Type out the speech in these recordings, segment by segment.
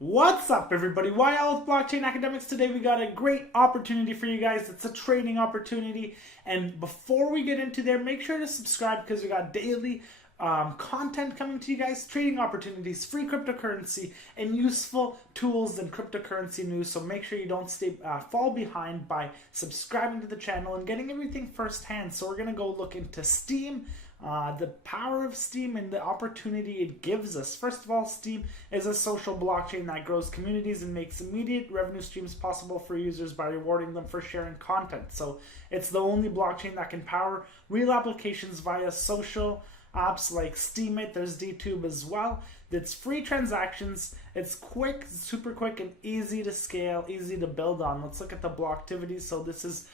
What's up, everybody? YL with Blockchain Academics. Today we got a great opportunity for you guys. It's a trading opportunity. And before we get into there, make sure to subscribe because we got daily content coming to you guys, trading opportunities, free cryptocurrency, and useful tools and cryptocurrency news. So make sure you don't fall behind by subscribing to the channel and getting everything firsthand. So we're going to go look into Steem, the power of Steem and the opportunity it gives us. First of all, Steem is a social blockchain that grows communities and makes immediate revenue streams possible for users by rewarding them for sharing content. So it's the only blockchain that can power real applications via social apps like Steemit. There's Dtube as well. It's free transactions. It's quick, super quick, and easy to scale, easy to build on. Let's look at the block activity. So this is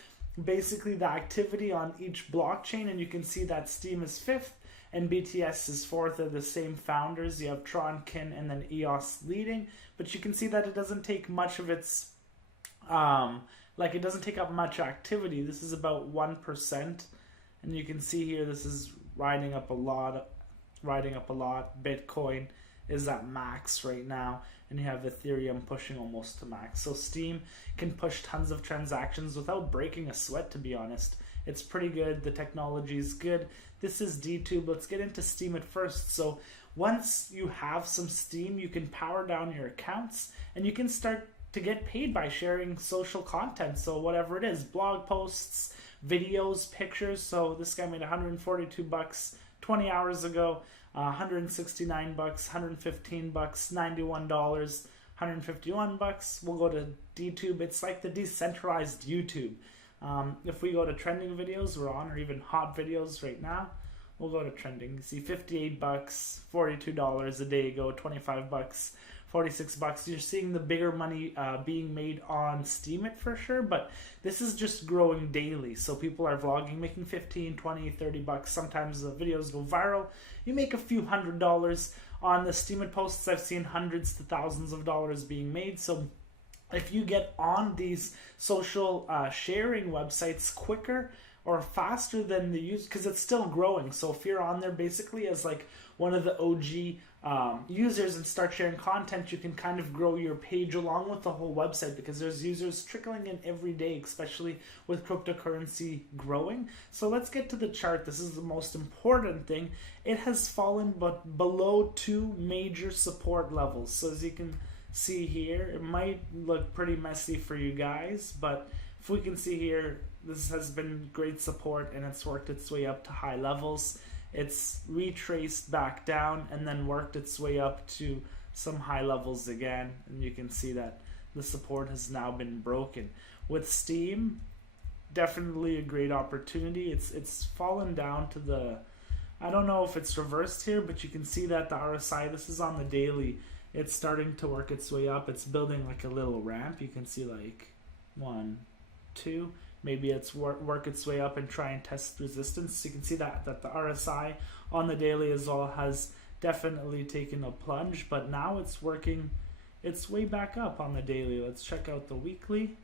basically the activity on each blockchain, and you can see that Steem is 5th and BTC is 4th. They're the same founders. You have Tron, Kin, and then EOS leading, but you can see that it doesn't take much of its it doesn't take up much activity. This is about 1%, and you can see here this is riding up a lot. Bitcoin is at max right now, and you have Ethereum pushing almost to max. So Steem can push tons of transactions without breaking a sweat, to be honest. It's pretty good. The technology is good. This is Dtube. Let's get into Steem at first. So once you have some Steem, you can power down your accounts and you can start to get paid by sharing social content. So whatever it is, blog posts, videos, pictures. So this guy made 142 bucks 20 hours ago. 169 bucks, 115 bucks, $91, 151 bucks. We'll go to Dtube. It's like the decentralized YouTube. If we go to trending videos, we're on, or even hot videos right now, we'll go to trending. You see 58 bucks, $42 a day ago, 25 bucks, 46 bucks. You're seeing the bigger money being made on Steemit for sure, but this is just growing daily. So people are vlogging, making 15, 20, 30 bucks. Sometimes the videos go viral. You make a few $100 on the Steemit posts. I've seen hundreds to thousands of dollars being made. So if you get on these social sharing websites quicker or faster than the use, because it's still growing. So if you're on there basically as like one of the OG users and start sharing content, you can kind of grow your page along with the whole website, because there's users trickling in every day, especially with cryptocurrency growing. So let's get to the chart. This is the most important thing. It has fallen but below 2 major support levels. So as you can see here, it might look pretty messy for you guys, but if we can see here, this has been great support and it's worked its way up to high levels. It's retraced back down and then worked its way up to some high levels again, and you can see that the support has now been broken. With Steem, definitely a great opportunity. It's fallen down to the, I don't know if it's reversed here, but you can see that the RSI, this is on the daily, it's starting to work its way up. It's building like a little ramp. You can see like 1, 2. Maybe it's work its way up and try and test resistance. You can see that the RSI on the daily as well has definitely taken a plunge, but now it's working its way back up on the daily. Let's check out the weekly.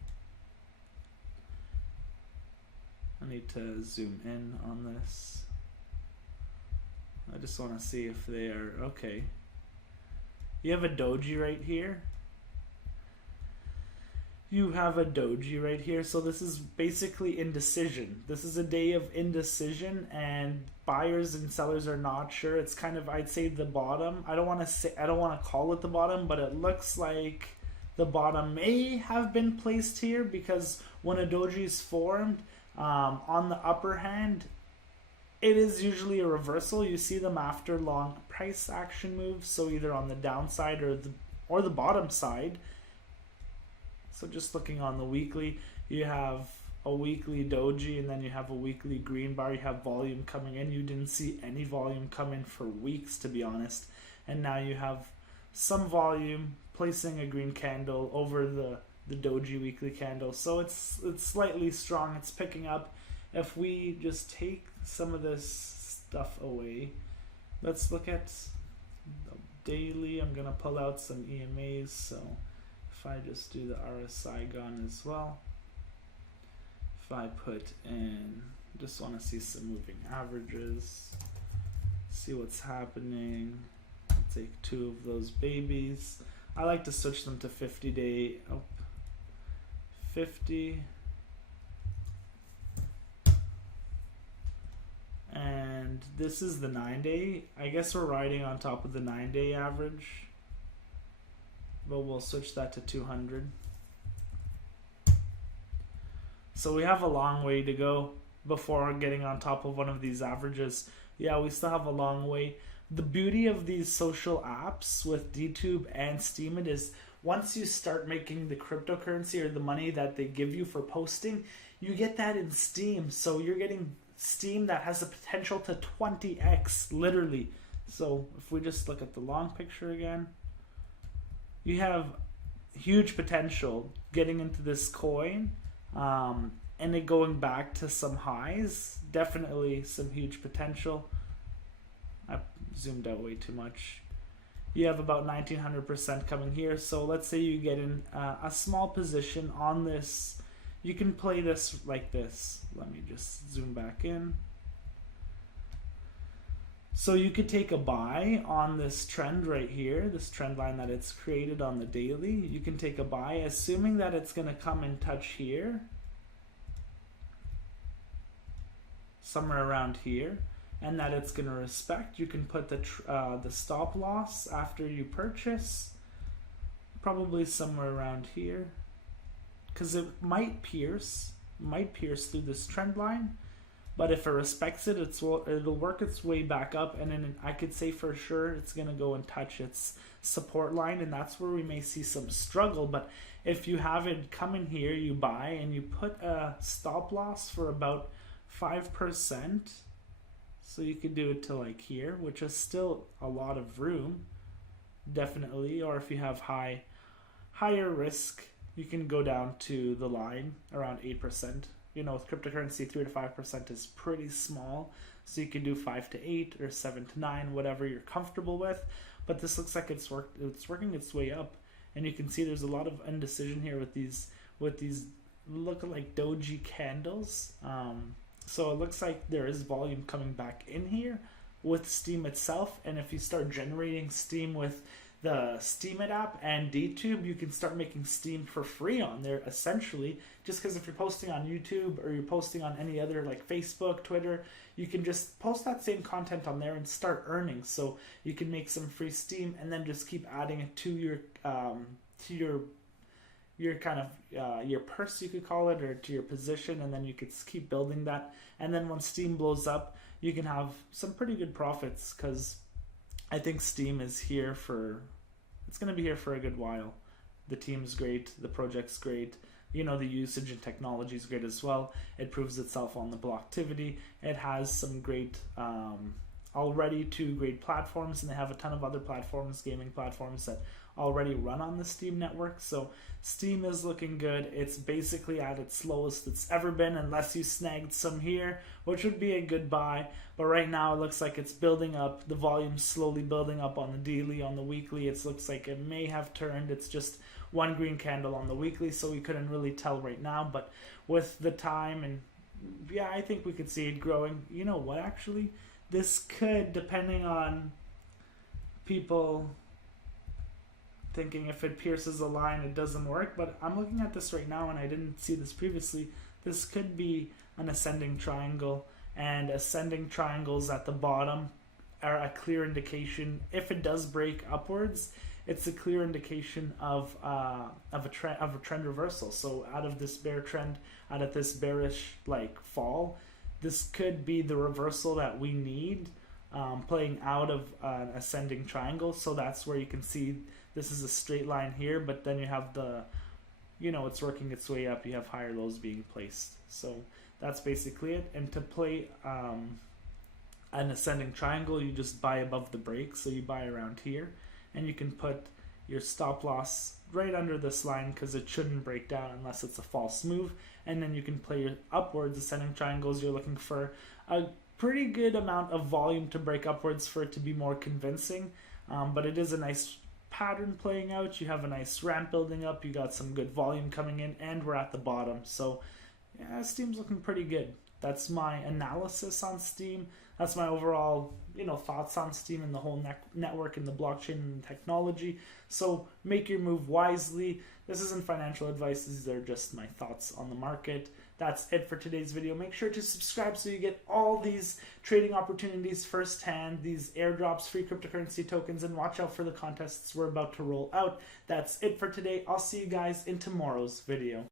I need to zoom in on this. I just want to see if they are okay. You have a doji right here. You have a doji right here. So this is basically indecision. This is a day of indecision, and buyers and sellers are not sure. It's kind of, I'd say, the bottom. I don't want to call it the bottom, but it looks like the bottom may have been placed here, because when a doji is formed on the upper hand, it is usually a reversal. You see them after long price action moves, so either on the downside or the bottom side. So just looking on the weekly, you have a weekly doji, and then you have a weekly green bar. You have volume coming in. You didn't see any volume come in for weeks, to be honest. And now you have some volume placing a green candle over the doji weekly candle. So it's slightly strong. It's picking up. If we just take some of this stuff away, let's look at the daily. I'm going to pull out some EMAs. So if I just do the RSI gun as well, if I put in, just want to see some moving averages, see what's happening. Take 2 of those babies. I like to switch them to 50-day. 50. And this is the 9-day. I guess we're riding on top of the 9-day average, but we'll switch that to 200. So we have a long way to go before getting on top of one of these averages. Yeah, we still have a long way. The beauty of these social apps with Dtube and Steemit is once you start making the cryptocurrency or the money that they give you for posting, you get that in Steem. So you're getting Steem that has the potential to 20x, literally. So if we just look at the long picture again, you have huge potential getting into this coin, and it going back to some highs. Definitely some huge potential. I zoomed out way too much. You have about 1900% coming here. So let's say you get in a small position on this. You can play this like this. Let me just zoom back in. So you could take a buy on this trend right here, this trend line that it's created on the daily. You can take a buy, assuming that it's going to come and touch here, somewhere around here, and that it's going to respect. You can put the stop loss after you purchase, probably somewhere around here, because it might pierce through this trend line. But if it respects it, it'll work its way back up, and then I could say for sure it's going to go and touch its support line, and that's where we may see some struggle. But if you have it come in here, you buy, and you put a stop loss for about 5%, so you could do it to like here, which is still a lot of room, definitely. Or if you have higher risk, you can go down to the line around 8%. You know, with cryptocurrency, 3 to 5% is pretty small. So you can do 5 to 8 or 7 to 9, whatever you're comfortable with. But this looks like it's working its way up. And you can see there's a lot of indecision here with these look like doji candles. So it looks like there is volume coming back in here with Steem itself. And if you start generating Steem with the Steemit app and Dtube, you can start making Steem for free on there, essentially. Just because if you're posting on YouTube or you're posting on any other like Facebook, Twitter, you can just post that same content on there and start earning. So you can make some free Steem and then just keep adding it to your kind of your purse, you could call it, or to your position, and then you could keep building that. And then when Steem blows up, you can have some pretty good profits, because I think Steem is here it's going to be here for a good while. The team's great, the project's great, you know, the usage and technology is great as well. It proves itself on the Blocktivity. It has some great, already 2 great platforms, and they have a ton of other platforms, gaming platforms, that already run on the Steem network. So Steem is looking good. It's basically at its lowest it's ever been, unless you snagged some here, which would be a good buy. But right now it looks like it's building up. The volume's slowly building up on the daily. On the weekly, it looks like it may have turned. It's just one green candle on the weekly, so we couldn't really tell right now. But with the time, and yeah, I think we could see it growing. You know what, actually, this could, depending on people thinking if it pierces a line, it doesn't work. But I'm looking at this right now, and I didn't see this previously. This could be an ascending triangle, and ascending triangles at the bottom are a clear indication. If it does break upwards, it's a clear indication of a trend reversal. So out of this bear trend, out of this bearish like fall, this could be the reversal that we need, playing out of an ascending triangle. So that's where you can see this is a straight line here, but then you have it's working its way up. You have higher lows being placed. So that's basically it. And to play an ascending triangle, you just buy above the break. So you buy around here, and you can put your stop loss right under this line, because it shouldn't break down unless it's a false move. And then you can play your upwards ascending triangles. You're looking for a pretty good amount of volume to break upwards for it to be more convincing. But it is a nice pattern playing out. You have a nice ramp building up. You got some good volume coming in, and we're at the bottom. So yeah, Steem's looking pretty good. That's my analysis on Steem. That's my overall, thoughts on Steem and the whole network and the blockchain and technology. So make your move wisely. This isn't financial advice. These are just my thoughts on the market. That's it for today's video. Make sure to subscribe so you get all these trading opportunities firsthand, these airdrops, free cryptocurrency tokens, and watch out for the contests we're about to roll out. That's it for today. I'll see you guys in tomorrow's video.